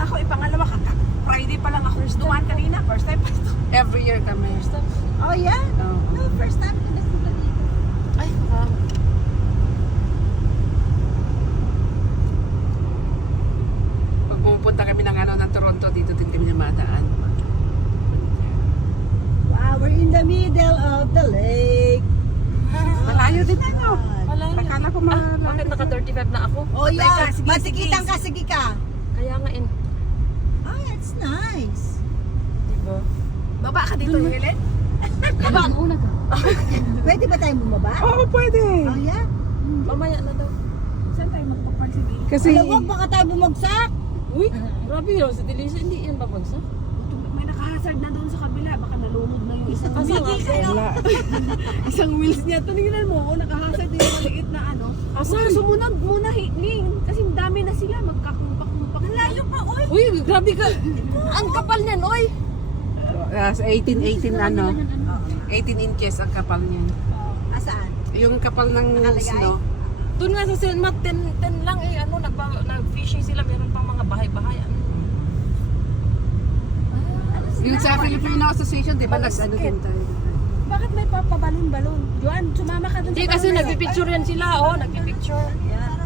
Ako ipangalawa ka. Friday pa lang ako. Dumaan kanina. First time. Every year kami. Oh, yeah? Oo. No, first time ko nagpunta dito. Ay, pag pumunta kami ng Toronto, dito din kami namadaan. Wow, we're in the middle of the lake. Malayo din ano. Malayo. Akala ko Bakit naka 35 na ako? Oh, yeah. Sige, Masikitang ka, sige ka. Kaya nga Oh, it's nice. diba? Baba ka dito, Helen. Baba ang una ka. Pwede ba tayo bumaba? Oo, pwede. Oh, yeah? Mamaya na daw. Saan tayo magpapark si Bill? Kasi, Alam, wag baka tayo bumagsak. Uy, grabe yun. Sa Delisa, hindi yan babagsak. May nakahazard na doon sa kabila. Baka nalunod na yung isang Asa nga? wala. isang wheels niya. Tingnan mo, nakahazard din yung maliit na ano. Asan? Sumunod muna, Ning. Kasi dami na sila. Magkakumpak-kumpak. Ang layo pa, oy. Uy, grabe ka. Ang kapal niyan, oy. 18 ano. 18 inches ang kapal niyan. Asaan? Yung kapal ng Nakalagay? snow. Doon nga sa Silmat, 10 lang eh. Ano, nag-fishing sila. Meron pang mga bahay-bahay. Ano? Yung sa Filipino Association, di ba nag-ano din tayo? Bakit may papabalon-balon? Juan, sumama ka dun Hindi sa kasi balon. nagpipicture yan sila. Oh, nagpipicture. Yeah.